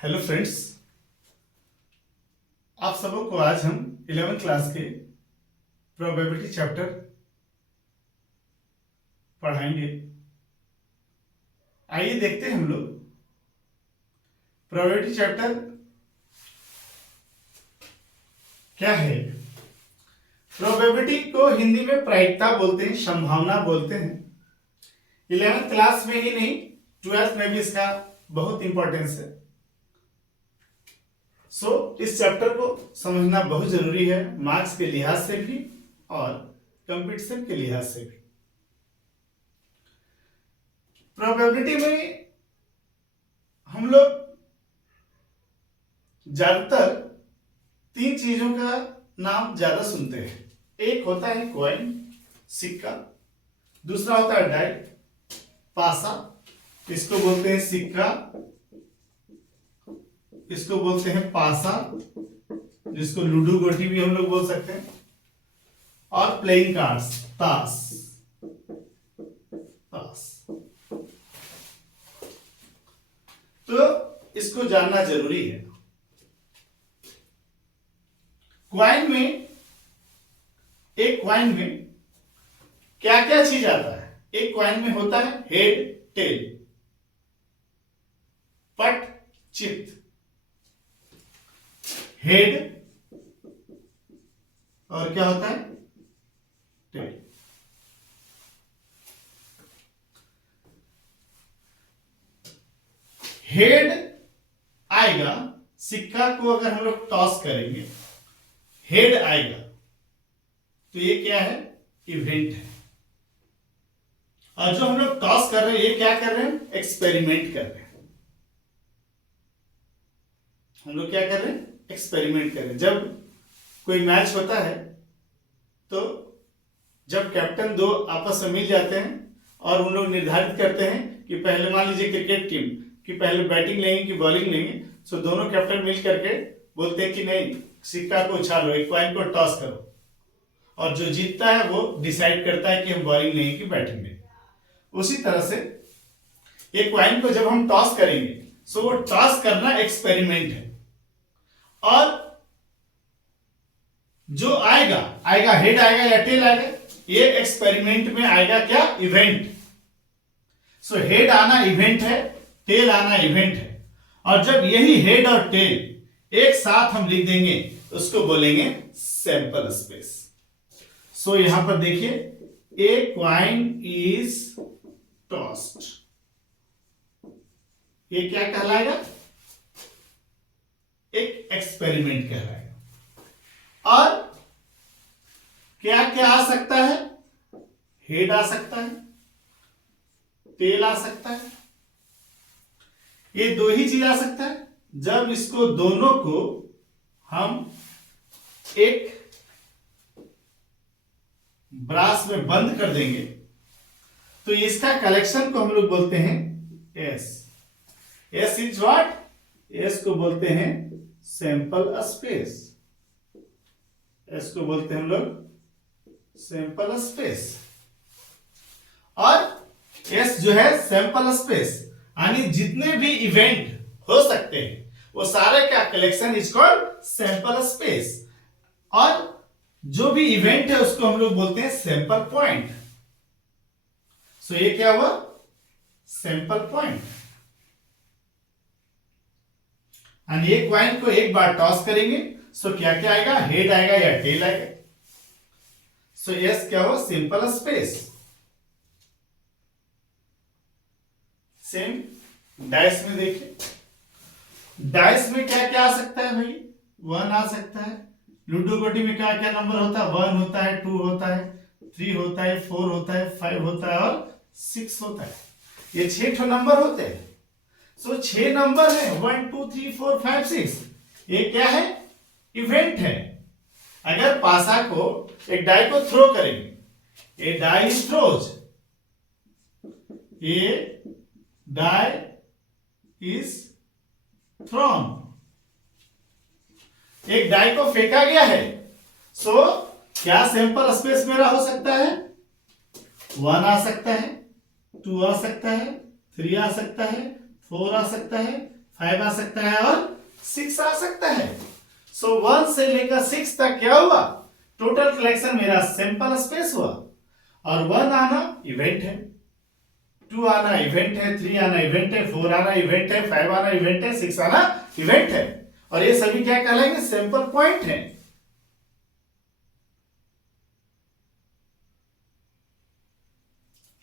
Hello friends, आप सबों को आज हम 11th क्लास के प्रोबेबिलिटी चैप्टर पढ़ाएंगे। आइए देखते हैं हम लोग प्रोबेबिलिटी चैप्टर क्या है। प्रोबेबिलिटी को हिंदी में प्रायिकता बोलते हैं, संभावना बोलते हैं। 11th क्लास में ही नहीं, 12th में भी इसका बहुत इंपॉर्टेंस है। इस चैप्टर को समझना बहुत जरूरी है, मार्क्स के लिहाज से भी और कंपटीशन के लिहाज से भी। प्रोबेबिलिटी में हम लोग ज्यादातर 3 चीजों का नाम ज्यादा सुनते हैं। एक होता है कॉइन, सिक्का। दूसरा होता है डाई, पासा, इसको बोलते हैं सिक्का, इसको बोलते हैं पासा, जिसको लूडो गोटी भी हम लोग बोल सकते हैं, और प्लेइंग कार्ड्स, ताश। तो इसको जानना जरूरी है। एक क्वाइन में क्या क्या चीज आता है? एक क्वाइन में होता है हेड, टेल, पट, चित। हेड और क्या होता है? टेल। हेड आएगा, सिक्का को अगर हम लोग टॉस करेंगे, हेड आएगा, तो ये क्या है? इवेंट है। और जो हम लोग टॉस कर रहे हैं, ये क्या कर रहे हैं? एक्सपेरिमेंट कर रहे हैं। हम लोग क्या कर रहे हैं? एक्सपेरिमेंट कर रहे हैं। जब कोई मैच होता है तो जब कैप्टन 2 आपस में मिल जाते हैं और उन लोग निर्धारित करते हैं कि पहले, मान लीजिए क्रिकेट टीम कि पहले बैटिंग लेंगे कि बॉलिंग लेंगे, तो दोनों कैप्टन मिल करके बोलते हैं कि नहीं, सिक्का को उछालो, एक क्वाइन को टॉस करो, और जो जीतता है वो डिसाइड करता है कि हम बॉलिंग लेंगे कि बैटिंग लेंगे। उसी तरह से एक क्वाइन को जब हम टॉस करेंगे, सो वो टॉस करना एक्सपेरिमेंट है। और जो आएगा हेड आएगा या टेल आएगा, ये एक्सपेरिमेंट में आएगा क्या? इवेंट। सो हेड आना इवेंट है, टेल आना इवेंट है। और जब यही हेड और टेल एक साथ हम लिख देंगे, उसको बोलेंगे सैंपल स्पेस। सो यहां पर देखिए, ए क्वाइन इज टॉस्ड, ये क्या कहलाएगा? एक एक्सपेरिमेंट कहलाएगा। और क्या क्या आ सकता है? हेड आ सकता है, टेल आ सकता है, ये 2 ही चीज आ सकता है। जब इसको दोनों को हम एक ब्रास में बंद कर देंगे, तो इसका कलेक्शन को हम लोग बोलते हैं S. S is what? S को बोलते हैं सैंपल स्पेस। एस को बोलते हैं हम लोग सैंपल स्पेस। और एस जो है सैंपल स्पेस, यानी जितने भी इवेंट हो सकते हैं वो सारे का collection is called sample space. और जो भी इवेंट है उसको हम लोग बोलते हैं सैंपल पॉइंट। सो ये क्या हुआ? Sample point. यानी एक क्वाइन को एक बार टॉस करेंगे, सो क्या क्या आएगा? हेड आएगा या टेल आएगा। सो यस क्या हुआ? Simple space. सेम डाइस में देखिए, डाइस में क्या क्या आ सकता है भाई? 1 आ सकता है। लूडो गोटी में क्या क्या नंबर होता है? 1 होता है, 2 होता है, 3 होता है, 4 होता है, 5 होता है और 6 होता है। ये 6 नंबर होते हैं। सो 6 नंबर है, 1 2 3 4 5 6। ये क्या है? इवेंट है। अगर पासा को, एक डाई को थ्रो करेंगे, a die throws, a die is thrown, एक डाई को फेंका गया है। सो क्या सैंपल स्पेस मेरा हो सकता है? 1 आ सकता है, 2 आ सकता है, 3 आ सकता है, 4 आ सकता है, 5 आ सकता है और 6 आ सकता है। सो 1 से लेकर 6 तक क्या हुआ, टोटल कलेक्शन मेरा सैंपल स्पेस हुआ। और 1 आना इवेंट है, 2 आना इवेंट है, 3 आना इवेंट है, 4 आना इवेंट है, 5 आना इवेंट है, 6 आना इवेंट है। और ये सभी क्या कहलाएंगे, सैंपल पॉइंट है।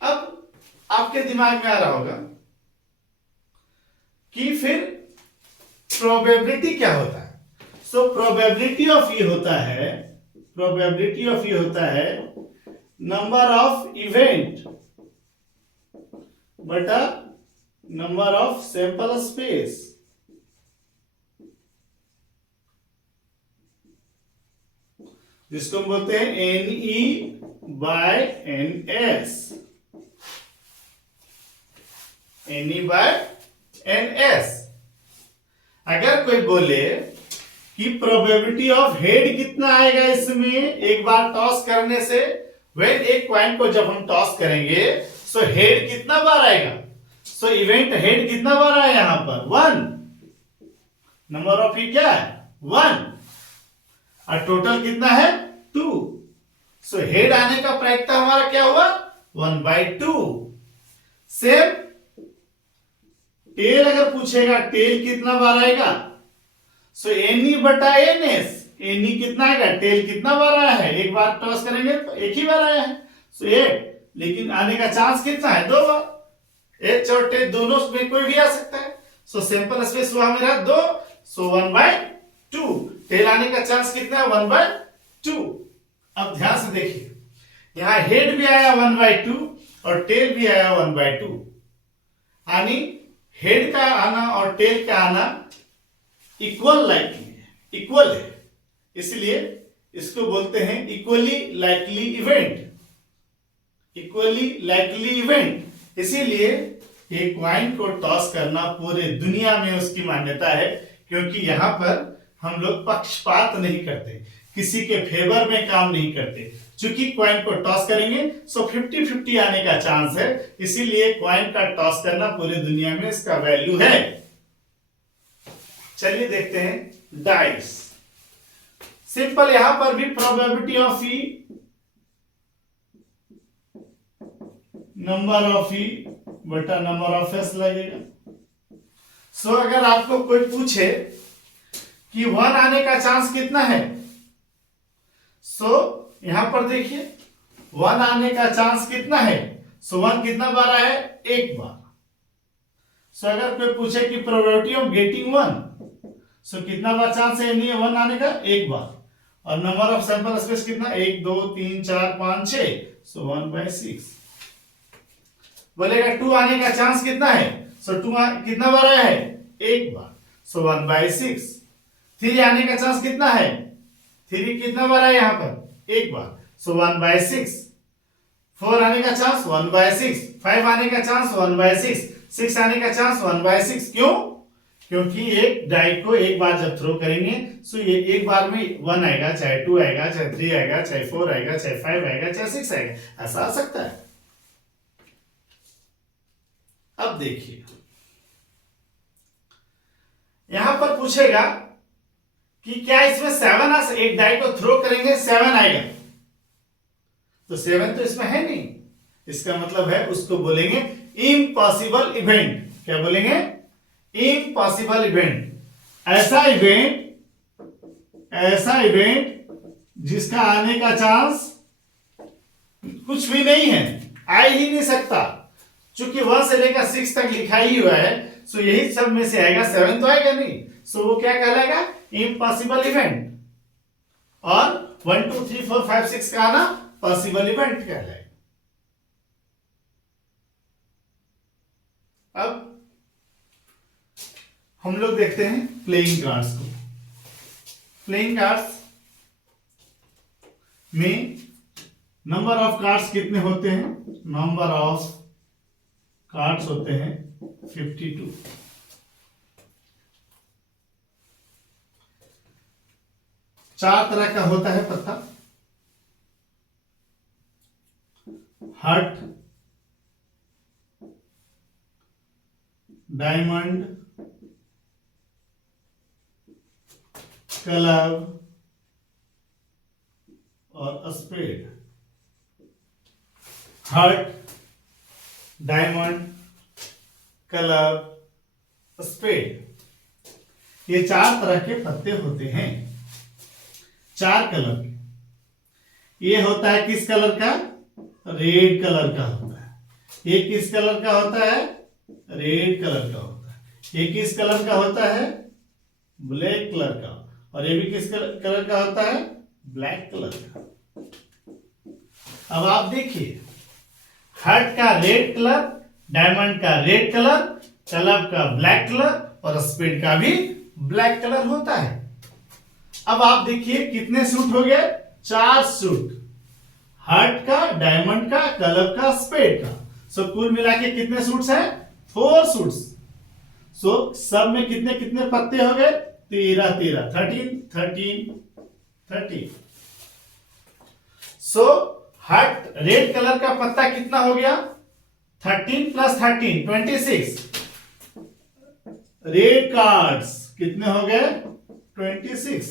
अब आपके दिमाग में आ रहा होगा कि फिर प्रोबेबिलिटी क्या होता है। सो प्रोबेबिलिटी ऑफ ई होता है, प्रोबेबिलिटी ऑफ ई होता है नंबर ऑफ इवेंट बटा नंबर ऑफ सैंपल स्पेस। जिसको हम बोलते हैं N E by N S, N E by N S. अगर कोई बोले कि प्रोबेबिलिटी ऑफ हेड कितना आएगा इसमें एक बार टॉस करने से, वेन एक कॉइन को जब हम टॉस करेंगे सो हेड कितना बार आएगा, सो इवेंट हेड कितना बार आया यहां पर 1, नंबर ऑफ ई क्या है 1, और टोटल कितना है 2। सो हेड आने का प्रायिकता हमारा क्या हुआ 1/2। सेम टेल अगर पूछेगा टेल कितना बार आएगा, सो एन ई बटा एन एस, एन ई कितना आएगा, टेल कितना बार आया है, एक बार टॉस करेंगे तो एक ही बार आया है सो 8, लेकिन आने का चांस कितना है 2 बार, एच और टेल दोनों में कोई भी आ सकता है। सो सैंपल स्पेस हुआ मेरा 2, सो 1/2, टेल आने का चांस कितना है 1/2। अब ध्यान से देखिए, यहां हेड भी आया 1/2 और टेल भी आया 1/2, यानी हेड का आना और टेल का आना इक्वल लाइकली है, इक्वल है, इसलिए इसको बोलते हैं equally likely event, equally likely event. इसीलिए एक कॉइन को टॉस करना पूरे दुनिया में उसकी मान्यता है, क्योंकि यहां पर हम लोग पक्षपात नहीं करते, किसी के फेवर में काम नहीं करते। चूंकि कॉइन को टॉस करेंगे सो 50-50 आने का चांस है, इसीलिए कॉइन का टॉस करना पूरी दुनिया में इसका वैल्यू है। चलिए देखते हैं डाइस। सिंपल, यहां पर भी probability of E number of E बटा नंबर ऑफ एस लगेगा। सो अगर आपको कोई पूछे कि 1 आने का चांस कितना है, सो यहां पर देखिए 1 आने का चांस कितना है, सो 1 कितना बार आया है, एक बार। सो अगर कोई पूछे कि प्रोबेबिलिटी ऑफ गेटिंग 1, सो कितना बार चांस है 1 आने का, एक बार। और नंबर ऑफ सैंपल स्पेस कितना, 1 2 3 4 5 6, सो 1/6। बोलेगा 2 आने का चांस कितना है, सो 2 कितना बार आया है, एक बार, सो 1/6। 3 आने का चांस कितना है, 3 कितना बार आया यहां पर, एक बार, सो 1/6। 4 आने का चांस 1/6, 5 आने का चांस 1/6, 6 आने का चांस 1/6। क्यों, क्योंकि एक डाई को एक बार जब थ्रो करेंगे सो ये एक बार में 1 आएगा, चाहे 2 आएगा, चाहे 3 आएगा, चाहे 4 आएगा, चाहे 5 आएगा, चाहे 6 आएगा, ऐसा आ सकता है। अब देखिए यहां पर पूछेगा कि क्या इसमें 7 आ, एक डाई को थ्रो करेंगे 7 आएगा, तो 7 तो इसमें है नहीं, इसका मतलब है उसको बोलेंगे इम्पॉसिबल इवेंट। क्या बोलेंगे, इम्पॉसिबल इवेंट। ऐसा इवेंट जिसका आने का चांस कुछ भी नहीं है, आ ही नहीं सकता। चूंकि 1 से लेकर 6 तक लिखा ही हुआ है, सो यही सब में से आएगा, 7 तो आएगा नहीं, सो वो क्या कहलाएगा, इम्पॉसिबल इवेंट। और 1 2 3 4 5 6 का आना पॉसिबल इवेंट कहलाएगा। अब हम लोग देखते हैं प्लेइंग कार्ड्स को। प्लेइंग कार्ड्स में नंबर ऑफ कार्ड्स कितने होते हैं, नंबर ऑफ कार्ड्स होते हैं 52। चार तरह का होता है पत्ता, हर्ट, डायमंड, क्लब और spade, heart, diamond, club, spade, ये 4 तरह के पत्ते होते हैं, 4 कलर के। ये होता है किस कलर का? रेड कलर का होता है। ये किस कलर का होता है? रेड कलर का होता है। ये किस कलर का होता है? ब्लैक कलर का। और ये भी किस कलर का होता है? ब्लैक कलर का। अब आप देखिए, हार्ट का रेड कलर, डायमंड का रेड कलर, क्लब का ब्लैक कलर और स्पेड का भी ब्लैक कलर होता है। अब आप देखिए कितने सूट हो गए? 4 सूट, हार्ट का, डायमंड का, क्लब का, स्पेड का। सो कुल मिला के कितने सूट्स हैं? 4 सूट्स। सो सब में कितने कितने पत्ते हो गए? 13 13, 13 सो हार्ट रेड कलर का पत्ता कितना हो गया? 13 + 13 26। रेड कार्ड्स कितने हो गए? 26।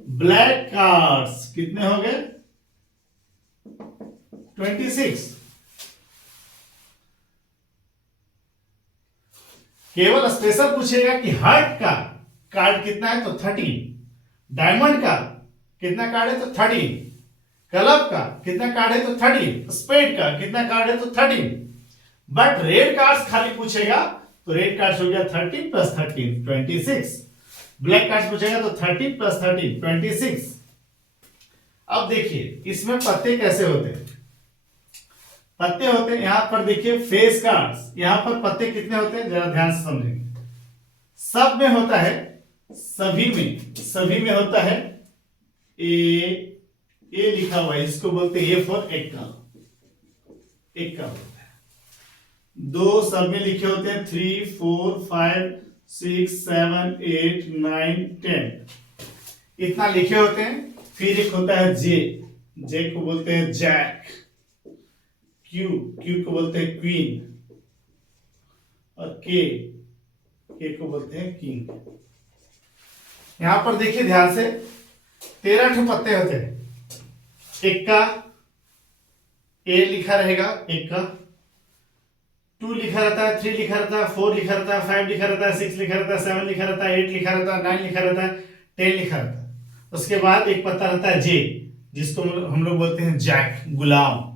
ब्लैक कार्ड्स कितने हो गए? 26। केवल स्पेशल पूछेगा कि हार्ट का कार्ड कितना है तो 13, डायमंड का कितना कार्ड है तो 13, क्लब का कितना कार्ड है तो 13, स्पेड का कितना कार्ड है तो 13। बट रेड कार्ड्स खाली पूछेगा तो रेड कार्ड्स हो गया 13 + 13 26। ब्लैक कार्ड्स पूछेगा तो 13 + 13 26। अब देखिए इसमें पत्ते कैसे होते हैं। पत्ते होते हैं यहां पर, देखिए फेस कार्ड्स, यहां पर पत्ते कितने होते हैं जरा ध्यान से समझेंगे। सब में होता है, सभी में होता है ए लिखा हुआ है, इसको बोलते हैं ए फॉर एक्का होता है। 2 सब में लिखे होते हैं 3 4 5 6 7 8 9 10, इतना लिखे होते हैं। फिर एक होता है जे को बोलते हैं जैक, क्यू को बोलते हैं क्वीन, और के को बोलते हैं किंग। यहां पर देखिए ध्यान से 13 ठो पत्ते होते हैं। एक का ए लिखा रहेगा, एक का 2 लिखा रहता है, 3 लिखा रहता है, 4 लिखा रहता है, 5 लिखा रहता है, 6 लिखा रहता है, 7 लिखा रहता है, 8 लिखा रहता है, 9 लिखा रहता है, 10 लिखा रहता है। उसके बाद एक पत्ता रहता है जे, जिसको हम लोग बोलते हैं जैक, गुलाम।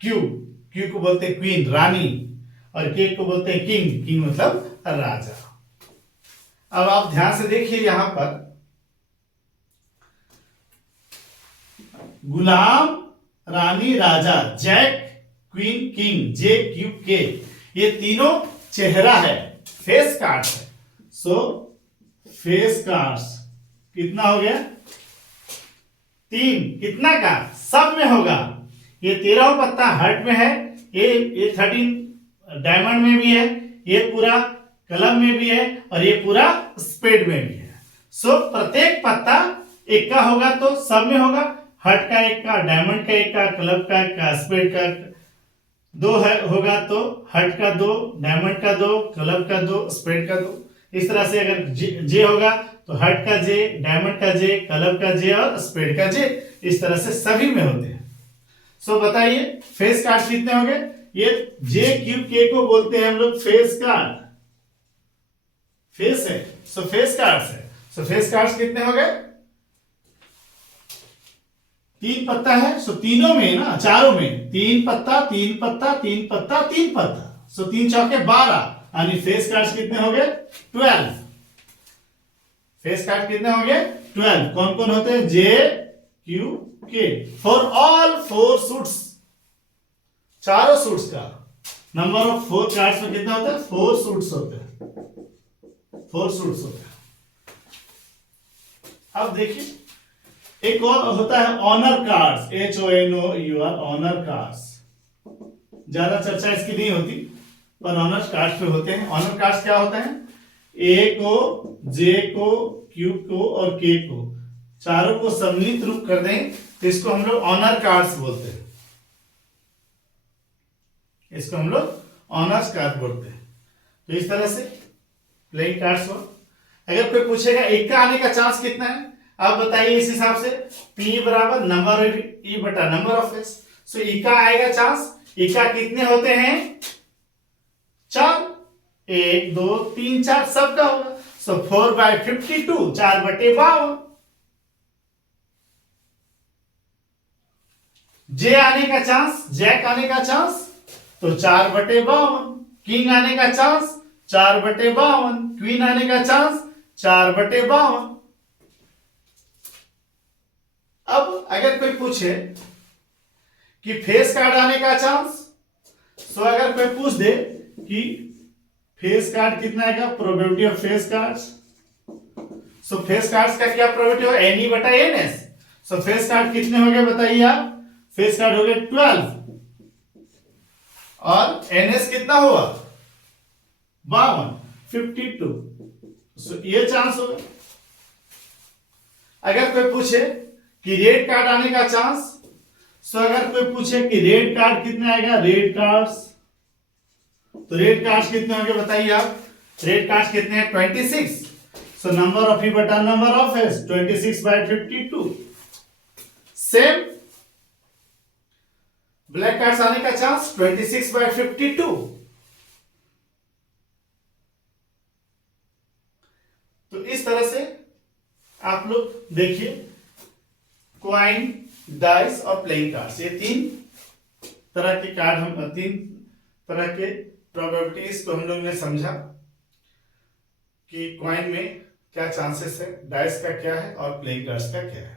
क्यू को बोलते हैं क्वीन, रानी, और के को बोलते हैं किंग मतलब राजा। अब आप ध्यान से देखिए यहां पर गुलाम, रानी, राजा, जैक, क्वीन, किंग, जे क्यू के, ये तीनों चेहरा है, फेस कार्ड्स है। सो फेस कार्ड्स कितना हो गया? 3। कितना का? सब में होगा। ये 13 पत्ता हार्ट में है, ये 13 डायमंड में भी है, ये पूरा क्लब में भी है, और ये पूरा स्पेड में भी है। सो प्रत्येक पत्ता एक का होगा तो सब में होगा। हार्ट का एक का, डायमंड का एक का, क्लब का एक का, स्पेड का 2 होगा तो हार्ट का 2, डायमंड का 2, क्लब का 2, स्पेड का 2। इस तरह से अगर जे होगा तो हार्ट का जे, डायमंड का जे, क्लब का जे और स्पेड का जे, इस तरह से सभी में होते हैं। सो बताइए फेस कार्ड कितने हो गए? ये जे क्यू के को बोलते हैं हम लोग फेस कार्ड, फेस है, सो फेस कार्ड्स है। सो फेस कार्ड्स कितने हो गए? 3 पत्ता है, सो तीनों में ना, चारों में 3 पत्ता 3 पत्ता 3 पत्ता 3 पत्ता, सो 3 चौके 12, यानी फेस कार्ड्स कितने हो गए? 12। फेस कार्ड कितने हो गए? 12। कौन कौन होते हैं? जे क्यू के, फॉर ऑल 4 सूट्स, चारों सूट्स का नंबर ऑफ 4 कार्ड्स में कितना होता है? 4 सूट्स होते हैं, 4 सूट्स होते हैं। अब देखिए एक और होता है honour cards, HONOUR, honour cards. ज्यादा चर्चा इसकी नहीं होती, पर ऑनर कार्ड्स पे होते हैं। ऑनर कार्ड्स क्या होता है? ए को, जे को, क्यू को और के को, चारों को सम्मिलित रूप कर दें तो इसको हम लोग ऑनर कार्ड्स बोलते हैं। इसको हम लोग ऑनर्स कार्ड बोलते हैं। तो इस तरह से प्लेइंग कार्ड्स हो। अगर कोई पूछेगा एक का आने का चांस कितना है, आप बताइए इस हिसाब से, P बराबर नंबर ऑफ E बटा number of S। So E का आएगा चांस, E का कितने होते हैं 4, 1 2 3 4 सबका होगा। सो 4/52, 4/52। जे आने का चांस, जैक आने का चांस तो 4/52। किंग आने का चांस 4/52। क्वीन आने का चांस 4/52। अब अगर कोई पूछे कि फेस कार्ड आने का चांस, तो अगर कोई पूछ दे कि फेस कार्ड कितना आएगा, probability of face cards, so face cards का क्या प्रोबेबिलिटी होगा, NE बटा NS। सो फेस कार्ड कितने हो गए बताइए आप, फेस कार्ड हो गए 12 और NS कितना हुआ 52, 52। सो ये चांस होगा। अगर कोई पूछे कि रेड कार्ड आने का चांस, सो अगर कोई पूछे कि रेड कार्ड कितना आएगा, रेड कार्ड्स, तो रेड कार्ड्स कितने होंगे बताइए आप, रेड कार्ड्स कितने हैं 26। सो नंबर ऑफ E बटा number of S, 26/52। Same black cards आने का चांस 26/52। तो इस तरह से आप लोग देखिए, क्वाइन, डाइस और प्लेइंग कार्ड्स, ये 3 तरह के कार्ड, हम 3 तरह के प्रोबेबिलिटीज को हम लोग ने समझा कि क्वाइन में क्या चांसेस है, डाइस का क्या है और प्लेइंग कार्ड्स का क्या है।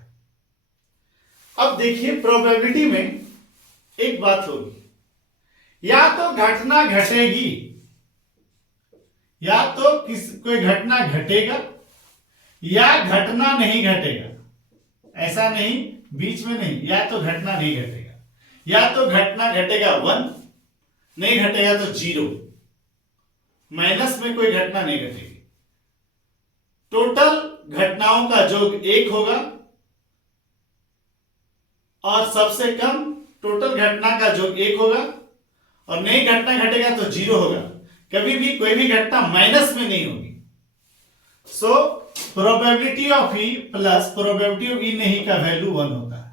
अब देखिए प्रोबेबिलिटी में एक बात होगी, या तो घटना घटेगी, या तो कोई घटना घटेगा या घटना नहीं घटेगा, ऐसा नहीं बीच में नहीं, या तो घटना नहीं घटेगा, या तो घटना घटेगा 1, नहीं घटेगा तो 0, माइनस में कोई घटना नहीं घटेगी। टोटल घटनाओं का योग 1 होगा और सबसे कम टोटल घटना का योग 1 होगा, और नई घटना घटेगा तो 0 होगा। कभी भी कोई भी घटना माइनस में नहीं होगी। So probability of E plus probability of E नहीं का वैल्यू 1 होता है।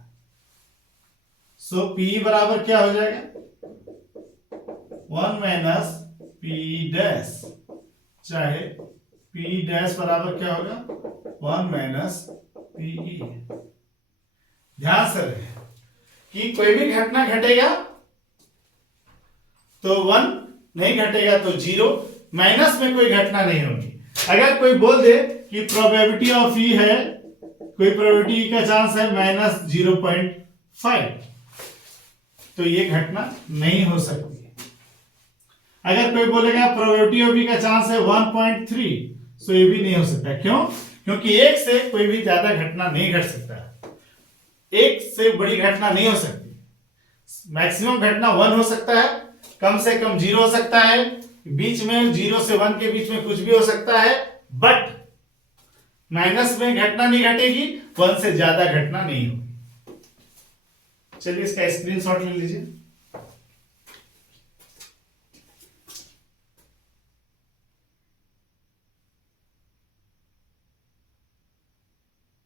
सो P बराबर क्या हो जाएगा, 1 माइनस P डैश, चाहे P डैश बराबर क्या होगा 1 माइनस PE। ध्यान से रहे कि कोई भी घटना घटेगा तो 1, नहीं घटेगा तो 0, माइनस में कोई घटना नहीं होगी। अगर कोई बोल दे कि प्रोबेबिलिटी ऑफ E है, कोई प्रोबेबिलिटी का चांस है -0.5, तो ये घटना नहीं हो सकती। अगर कोई बोलेगा प्रोबेबिलिटी ऑफ E का चांस है 1.3, तो ये भी नहीं हो सकता। क्यों? क्योंकि 1 से कोई भी ज्यादा घटना नहीं घट सकता, 1 से बड़ी घटना नहीं हो सकती। मैक्सिमम घटना 1 हो सकता है, कम से कम 0 हो सकता है, बीच में 0 से 1 के बीच में कुछ भी हो सकता है, बट माइनस में घटना नहीं घटेगी, 1 से ज्यादा घटना नहीं होगी। चलिए इसका स्क्रीनशॉट ले लीजिए।